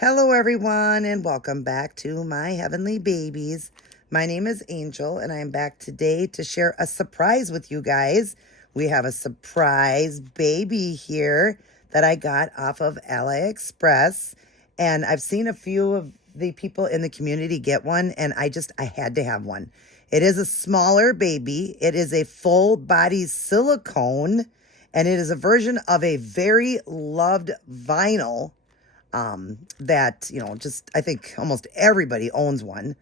Hello, everyone, and welcome back to my heavenly babies. My name is Angel, and I am back today to share a surprise with you guys. We have a surprise baby here that I got off of AliExpress, and I've seen a few of the people in the community get one, and I had to have one. It is a smaller baby. It is a full body silicone, and it is a version of a very loved vinyl that, just I think almost everybody owns one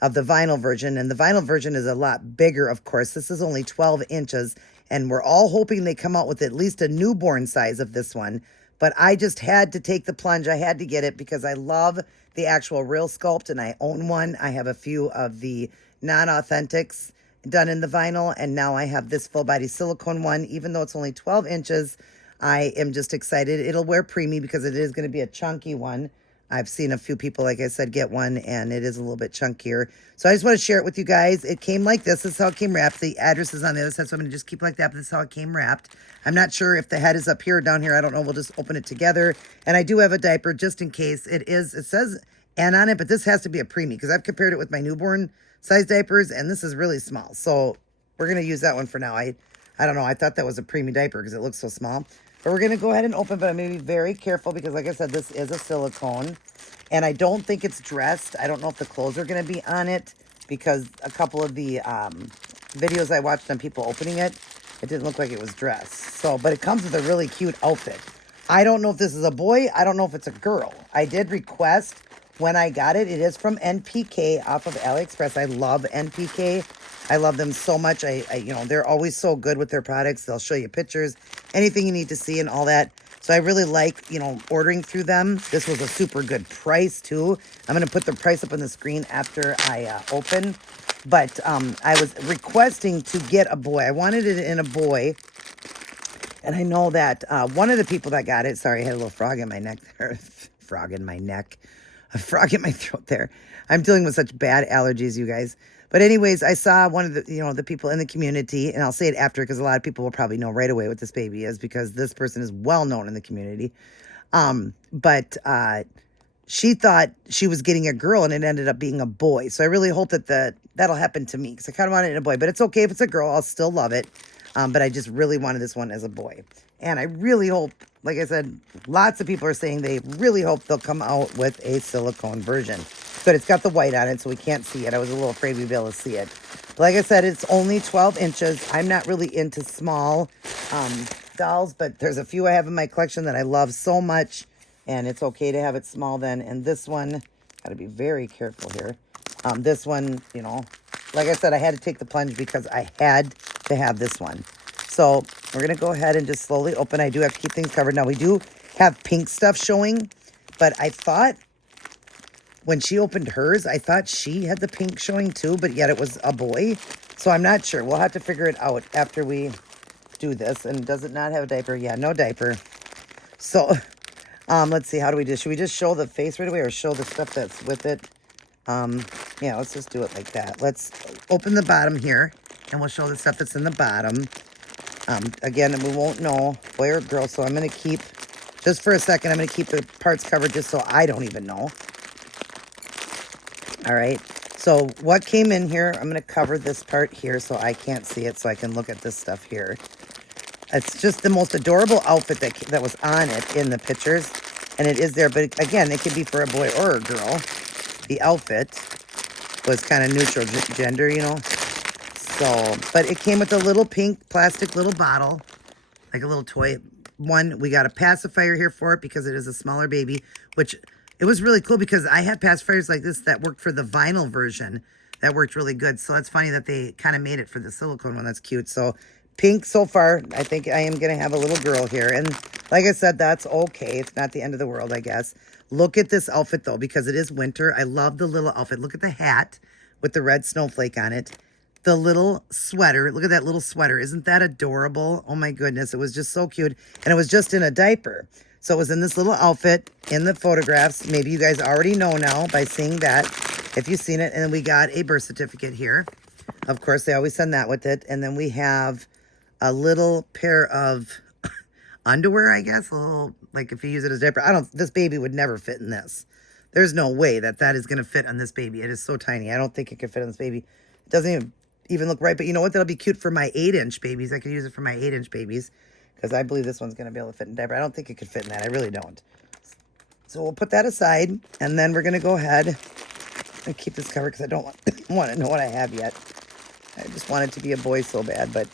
of the vinyl version. And the vinyl version is a lot bigger, of course. This is only 12 inches, and we're all hoping they come out with at least a newborn size of this one. But I just had to take the plunge. I had to get it because I love the actual real sculpt, and I own one. I have a few of the non-authentics done in the vinyl, and now I have this full body silicone one. Even though it's only 12 inches, I am just excited. It'll wear preemie because it is going to be a chunky one. I've seen a few people, like I said, get one, and it is a little bit chunkier. So I just want to share it with you guys. It came like this. This is how it came wrapped. The address is on the other side, so I'm going to just keep it like that, but this is how it came wrapped. I'm not sure if the head is up here or down here. I don't know. We'll just open it together. And I do have a diaper just in case. It says N on it, but this has to be a preemie because I've compared it with my newborn size diapers, and this is really small. So we're going to use that one for now. I don't know. I thought that was a preemie diaper because it looks so small. But we're going to go ahead and open, but I'm going to be very careful because, like I said, this is a silicone. And I don't think it's dressed. I don't know if the clothes are going to be on it because a couple of the videos I watched on people opening it, it didn't look like it was dressed. So, but it comes with a really cute outfit. I don't know if this is a boy. I don't know if it's a girl. I did request when I got it. It is from NPK off of AliExpress. I love NPK. I love them so much. They're always so good with their products. They'll show you pictures, anything you need to see and all that. So I really like, ordering through them. This was a super good price too. I'm going to put the price up on the screen after I open. But I was requesting to get a boy. I wanted it in a boy. And I know that one of the people that got it, sorry, I had a little frog in my neck there. Frog in my neck. A frog in my throat there. I'm dealing with such bad allergies, you guys. But anyways, I saw one of the people in the community, and I'll say it after because a lot of people will probably know right away what this baby is because this person is well known in the community. But she thought she was getting a girl, and it ended up being a boy. So I really hope that'll happen to me because I kind of want it in a boy. But it's okay if it's a girl. I'll still love it. But I just really wanted this one as a boy. And I really hope, like I said, lots of people are saying they really hope they'll come out with a silicone version. But it's got the white on it, so we can't see it. I was a little afraid we'd be able to see it. But like I said, it's only 12 inches. I'm not really into small dolls, but there's a few I have in my collection that I love so much. And it's okay to have it small then. And this one, got to be very careful here. This one, like I said, I had to take the plunge because I had to have this one. So we're going to go ahead and just slowly open. I do have to keep things covered. Now, we do have pink stuff showing, but I thought when she opened hers, I thought she had the pink showing too, but yet it was a boy. So I'm not sure. We'll have to figure it out after we do this. And does it not have a diaper? Yeah, no diaper. So let's see. How do we do? Should we just show the face right away or show the stuff that's with it? Yeah, let's just do it like that. Let's open the bottom here, and we'll show the stuff that's in the bottom. Again, we won't know boy or girl, so I'm going to keep, just for a second, I'm going to keep the parts covered just so I don't even know. All right, so what came in here, I'm going to cover this part here so I can't see it, so I can look at this stuff here. It's just the most adorable outfit that was on it in the pictures, and it is there, but again, it could be for a boy or a girl. The outfit was kind of neutral gender, So, but it came with a little pink plastic little bottle, like a little toy one. We got a pacifier here for it because it is a smaller baby, which it was really cool because I had pacifiers like this that worked for the vinyl version that worked really good. So it's funny that they kind of made it for the silicone one. That's cute. So pink so far. I think I am going to have a little girl here. And like I said, that's okay. It's not the end of the world, I guess. Look at this outfit though, because it is winter. I love the little outfit. Look at the hat with the red snowflake on it. The little sweater. Look at that little sweater. Isn't that adorable? Oh my goodness. It was just so cute. And it was just in a diaper. So it was in this little outfit in the photographs. Maybe you guys already know now by seeing that, if you've seen it. And then we got a birth certificate here. Of course, they always send that with it. And then we have a little pair of underwear, I guess. A little, like if you use it as a diaper. This baby would never fit in this. There's no way that that is going to fit on this baby. It is so tiny. I don't think it could fit on this baby. It doesn't even look right. But you know what? That'll be cute for my 8-inch babies. I could use it for my 8-inch babies because I believe this one's going to be able to fit in diaper. I don't think it could fit in that. I really don't. So we'll put that aside, and then we're going to go ahead and keep this covered because I don't want to know what I have yet. I just want it to be a boy so bad, but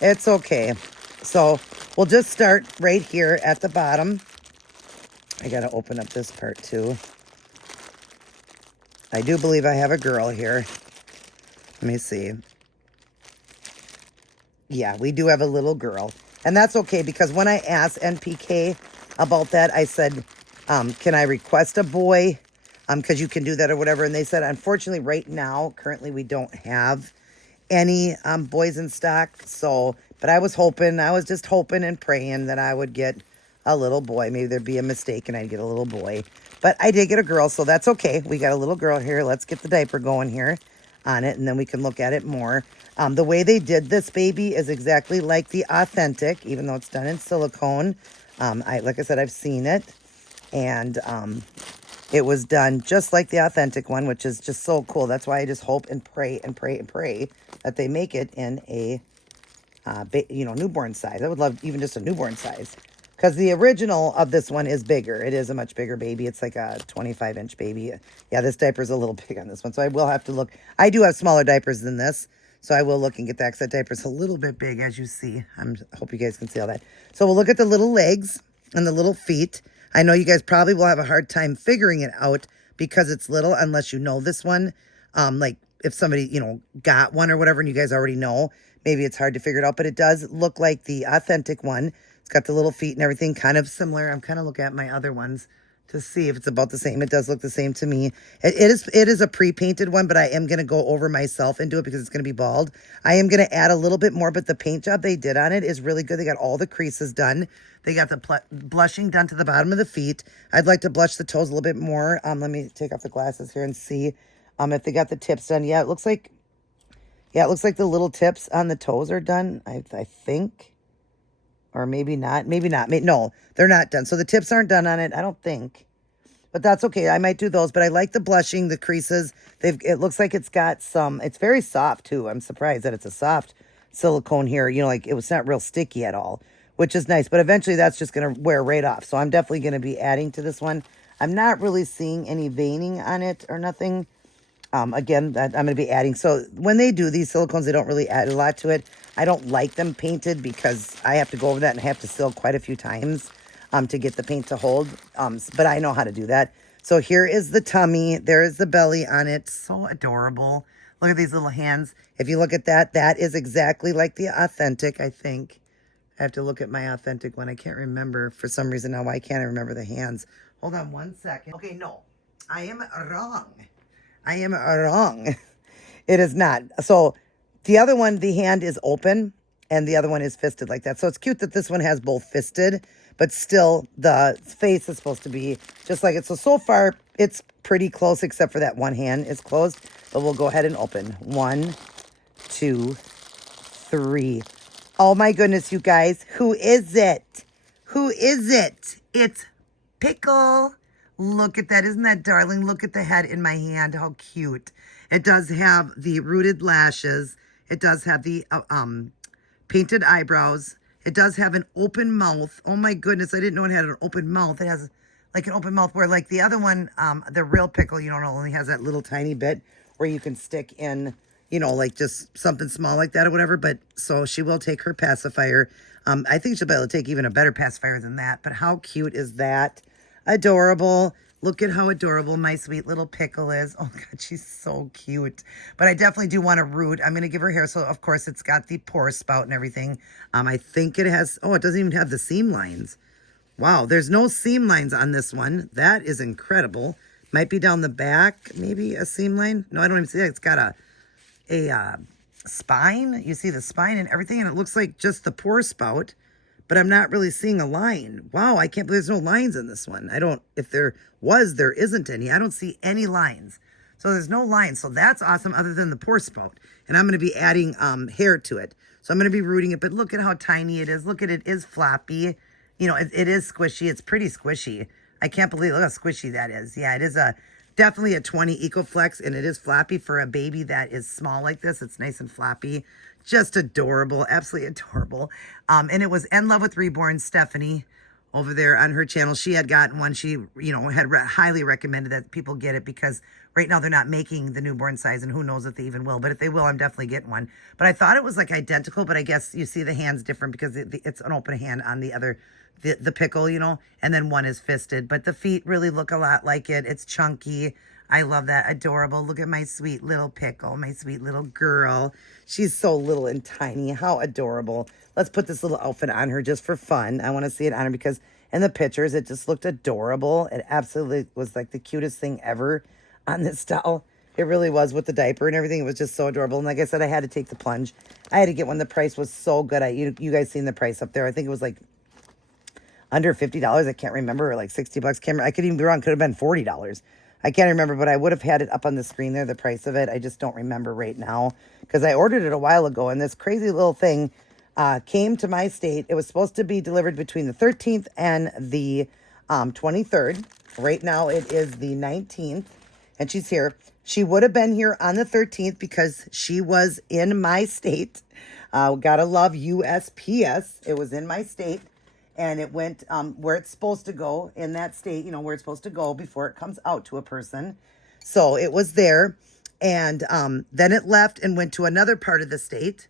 it's okay. So we'll just start right here at the bottom. I got to open up this part too. I do believe I have a girl here. Let me see. Yeah, we do have a little girl. And that's okay because when I asked NPK about that, I said, can I request a boy? Because you can do that or whatever. And they said, unfortunately, right now, currently, we don't have any boys in stock. So, but I was just hoping and praying that I would get a little boy. Maybe there'd be a mistake and I'd get a little boy. But I did get a girl, so that's okay. We got a little girl here. Let's get the diaper going here on it, and then we can look at it more. The way they did this baby is exactly like the authentic, even though it's done in silicone. Like I said, I've seen it. And it was done just like the authentic one, which is just so cool. That's why I just hope and pray and pray and pray that they make it in a, newborn size. I would love even just a newborn size. Because the original of this one is bigger. It is a much bigger baby. It's like a 25-inch baby. Yeah, this diaper is a little big on this one. So I will have to look. I do have smaller diapers than this. So I will look and get that because that diaper is a little bit big, as you see. I hope you guys can see all that. So we'll look at the little legs and the little feet. I know you guys probably will have a hard time figuring it out because it's little unless you know this one. Like if somebody, got one or whatever and you guys already know, maybe it's hard to figure it out. But it does look like the authentic one. It's got the little feet and everything kind of similar. I'm kind of looking at my other ones to see if it's about the same. It does look the same to me. It is a pre-painted one, but I am going to go over myself and do it because it's going to be bald. I am going to add a little bit more, but the paint job they did on it is really good. They got all the creases done. They got the blushing done to the bottom of the feet. I'd like to blush the toes a little bit more. Let me take off the glasses here and see if they got the tips done. Yeah, it looks like the little tips on the toes are done, I think. Or maybe not. Maybe not. No, they're not done. So the tips aren't done on it, I don't think. But that's okay. I might do those. But I like the blushing, the creases. It looks like it's got some. It's very soft, too. I'm surprised that it's a soft silicone here. It's not real sticky at all, which is nice. But eventually that's just going to wear right off. So I'm definitely going to be adding to this one. I'm not really seeing any veining on it or nothing. Again, I'm going to be adding. So when they do these silicones, they don't really add a lot to it. I don't like them painted because I have to go over that and have to seal quite a few times to get the paint to hold. But I know how to do that. So here is the tummy. There is the belly on it. So adorable. Look at these little hands. If you look at that, that is exactly like the authentic, I think. I have to look at my authentic one. I can't remember for some reason now. Why can't I remember the hands? Hold on one second. Okay, no. I am wrong. I am wrong. It is not. So the other one, the hand is open and the other one is fisted like that. So it's cute that this one has both fisted, but still the face is supposed to be just like it. So far it's pretty close except for that one hand is closed, but we'll go ahead and open. 1, 2, 3. Oh my goodness, you guys. Who is it? Who is it? It's Pickle. Look at that. Isn't that darling? Look at the head in my hand. How cute. It does have the rooted lashes. It does have the painted eyebrows. It does have an open mouth. Oh my goodness. I didn't know it had an open mouth. It has like an open mouth where like the other one, the real Pickle, only has that little tiny bit where you can stick in, like just something small like that or whatever. But so she will take her pacifier. I think she'll be able to take even a better pacifier than that. But how cute is that? Adorable. Look at how adorable my sweet little Pickle is. Oh God, she's so cute. But I definitely do want to root. I'm going to give her hair. So of course it's got the pore spout and everything. I think it has, it doesn't even have the seam lines. Wow, there's no seam lines on this one. That is incredible. Might be down the back, maybe a seam line. No, I don't even see that. It's got a spine. You see the spine and everything. And it looks like just the pore spout. But I'm not really seeing a line. Wow, I can't believe there's no lines in this one. If there was, there isn't any. I don't see any lines. So there's no lines. So that's awesome other than the pore spout. And I'm going to be adding hair to it. So I'm going to be rooting it. But look at how tiny it is. Look at it. It is floppy. It is squishy. It's pretty squishy. I can't believe, look how squishy that is. Yeah, it is definitely a 20 EcoFlex, and it is floppy for a baby that is small like this. It's nice and floppy. Just adorable, absolutely adorable. And it was In Love with Reborn, Stephanie, over there on her channel. She had gotten one. She, had highly recommended that people get it because right now they're not making the newborn size, and who knows if they even will. But if they will, I'm definitely getting one. But I thought it was like identical, but I guess you see the hand's different because it's an open hand on the other, the pickle, and then one is fisted. But the feet really look a lot like it. It's chunky. I love that. Adorable. Look at my sweet little pickle, my sweet little girl. She's so little and tiny. How adorable. Let's put this little outfit on her just for fun. I want to see it on her because in the pictures, it just looked adorable. It absolutely was like the cutest thing ever on this doll. It really was with the diaper and everything. It was just so adorable. And like I said, I had to take the plunge. I had to get one. The price was so good. You guys seen the price up there. I think it was like under $50. I can't remember. Or like 60 bucks. I could even be wrong. Could have been $40. I can't remember, but I would have had it up on the screen there, the price of it. I just don't remember right now because I ordered it a while ago, and this crazy little thing came to my state. It was supposed to be delivered between the 13th and the 23rd. Right now it is the 19th, and she's here. She would have been here on the 13th because she was in my state. Gotta love USPS. It was in my state. And it went where it's supposed to go in that state, where it's supposed to go before it comes out to a person. So it was there. And then it left and went to another part of the state.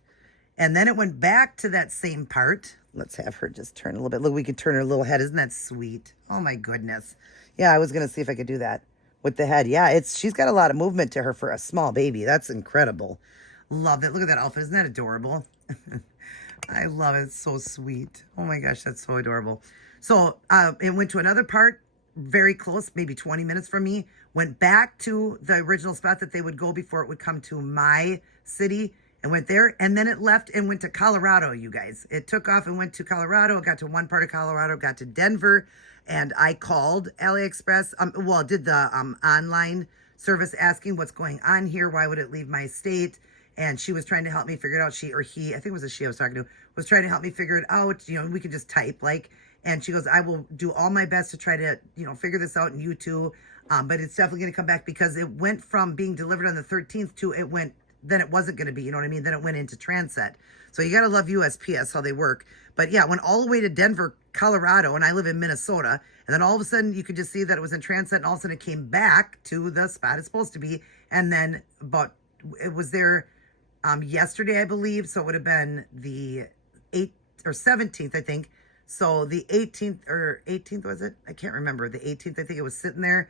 And then it went back to that same part. Let's have her just turn a little bit. Look, we could turn her little head. Isn't that sweet? Oh, my goodness. Yeah, I was going to see if I could do that with the head. Yeah, she's got a lot of movement to her for a small baby. That's incredible. Love it. Look at that outfit. Isn't that adorable? I love it. It's so sweet. Oh my gosh, that's so adorable. So it went to another part, very close, maybe 20 minutes from me, went back to the original spot that they would go before it would come to my city, and went there. And then it left and went to Colorado, you guys. It took off and went to Colorado. It got to one part of Colorado, got to Denver, and I called AliExpress. Did the online service asking what's going on here. Why would it leave my state? And she was trying to help me figure it out. She or he, I think it was a she I was talking to, was trying to help me figure it out. We could just type and she goes, I will do all my best to try to, figure this out, and you too. But it's definitely going to come back because it went from being delivered on the 13th to then it wasn't going to be, you know what I mean? Then it went into transit. So you got to love USPS, how they work. But yeah, went all the way to Denver, Colorado, and I live in Minnesota. And then all of a sudden you could just see that it was in transit, and all of a sudden it came back to the spot it's supposed to be. And then, it was there yesterday, I believe. So it would have been the 8th or 17th, I think. So the 18th or 18th, was it? I can't remember. The 18th, I think it was sitting there.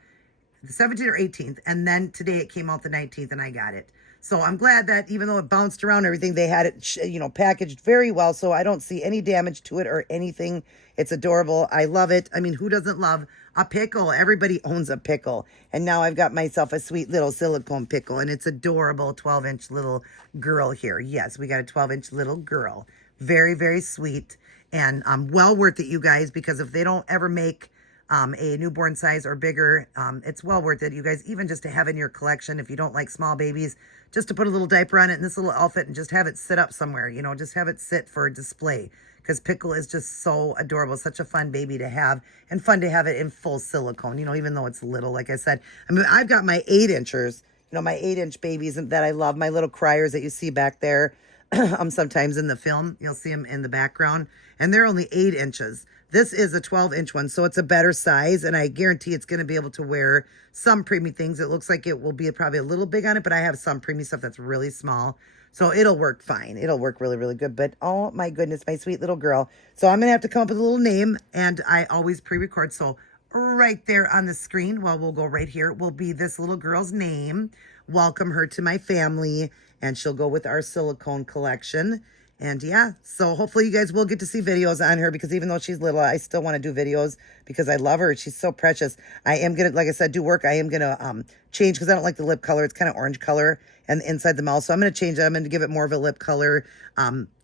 The 17th or 18th. And then today it came out the 19th and I got it. So I'm glad that even though it bounced around everything, they had it, packaged very well. So I don't see any damage to it or anything. It's adorable. I love it. I mean, who doesn't love a pickle? Everybody owns a pickle. And now I've got myself a sweet little silicone pickle, and it's adorable. 12-inch little girl here. Yes, we got a 12-inch little girl. Very, very sweet. And well worth it, you guys, because if they don't ever make a newborn size or bigger, it's well worth it, you guys, even just to have in your collection. If you don't like small babies, just to put a little diaper on it in this little outfit and just have it sit up somewhere, just have it sit for display, because Pickle is just so adorable. Such a fun baby to have, and fun to have it in full silicone, even though it's little. Like I said, I mean, I've got my 8-inchers, my 8-inch babies that I love, my little criers that you see back there. Sometimes in the film, you'll see them in the background, and they're only 8 inches. This is a 12-inch one, so it's a better size, and I guarantee it's going to be able to wear some preemie things. It looks like it will be probably a little big on it, but I have some preemie stuff that's really small, so it'll work fine. It'll work really, really good, but oh my goodness, my sweet little girl. So I'm going to have to come up with a little name, and I always pre-record, so right there on the screen, we'll go right here, will be this little girl's name. Welcome her to my family, and she'll go with our silicone collection. And yeah, so hopefully you guys will get to see videos on her, because even though she's little, I still want to do videos because I love her. She's so precious. I am going to, like I said, do work. I am going to change, because I don't like the lip color. It's kind of orange color and inside the mouth. So I'm going to change it. I'm going to give it more of a lip color.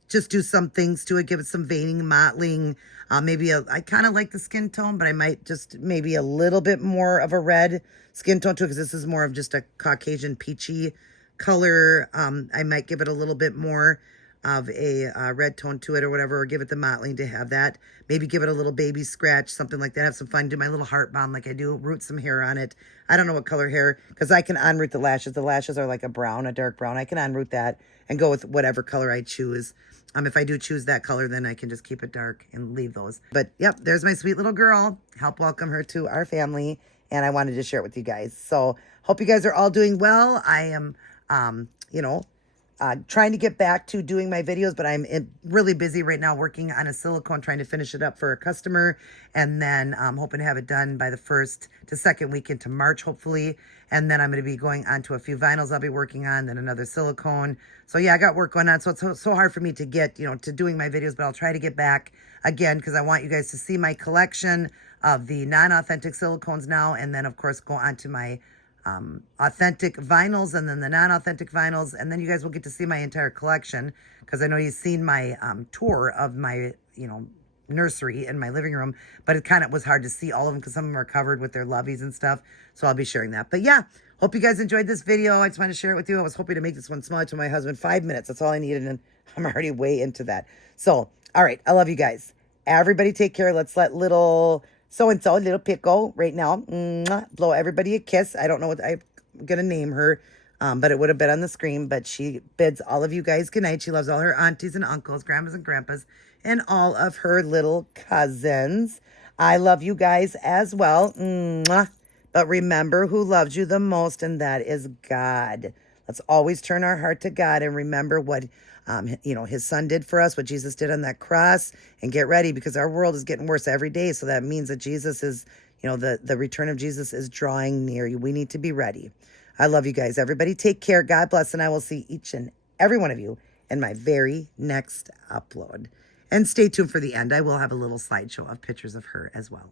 Just do some things to it. Give it some veining, mottling. I kind of like the skin tone, but I might just maybe a little bit more of a red skin tone to it, because this is more of just a Caucasian peachy color. I might give it a little bit more of a red tone to it or whatever, or give it the mottling to have that. Maybe give it a little baby scratch, something like that. Have some fun. Do my little heart bomb like I do. Root some hair on it. I don't know what color hair, because I can unroot the lashes. The lashes are like a brown, a dark brown. I can unroot that and go with whatever color I choose. If I do choose that color, then I can just keep it dark and leave those. But yep, there's my sweet little girl. Help welcome her to our family. And I wanted to share it with you guys. So hope you guys are all doing well. I am, trying to get back to doing my videos, but I'm really busy right now working on a silicone, trying to finish it up for a customer. And then I'm hoping to have it done by the 1st to 2nd week into March, hopefully. And then I'm going to be going on to a few vinyls I'll be working on, then another silicone. So yeah, I got work going on. So it's so hard for me to get, to doing my videos, but I'll try to get back again, because I want you guys to see my collection of the non-authentic silicones now. And then of course go on to my authentic vinyls, and then the non-authentic vinyls, and then you guys will get to see my entire collection, because I know you've seen my tour of my nursery in my living room, but it kind of was hard to see all of them because some of them are covered with their loveys and stuff, so I'll be sharing that. But yeah, hope you guys enjoyed this video. I just wanted to share it with you. I was hoping to make this one small. I told my husband 5 minutes, that's all I needed, and I'm already way into that. So all right, I love you guys. Everybody take care. Let's let little so-and-so, little Pickle, right now, blow everybody a kiss. I don't know what I'm going to name her, but it would have been on the screen. But she bids all of you guys good night. She loves all her aunties and uncles, grandmas and grandpas, and all of her little cousins. I love you guys as well. But remember who loves you the most, and that is God. Let's always turn our heart to God and remember what his son did for us, what Jesus did on that cross, and get ready, because our world is getting worse every day. So that means that Jesus is, the return of Jesus is drawing near. We need to be ready. I love you guys. Everybody take care. God bless. And I will see each and every one of you in my very next upload. And stay tuned for the end. I will have a little slideshow of pictures of her as well.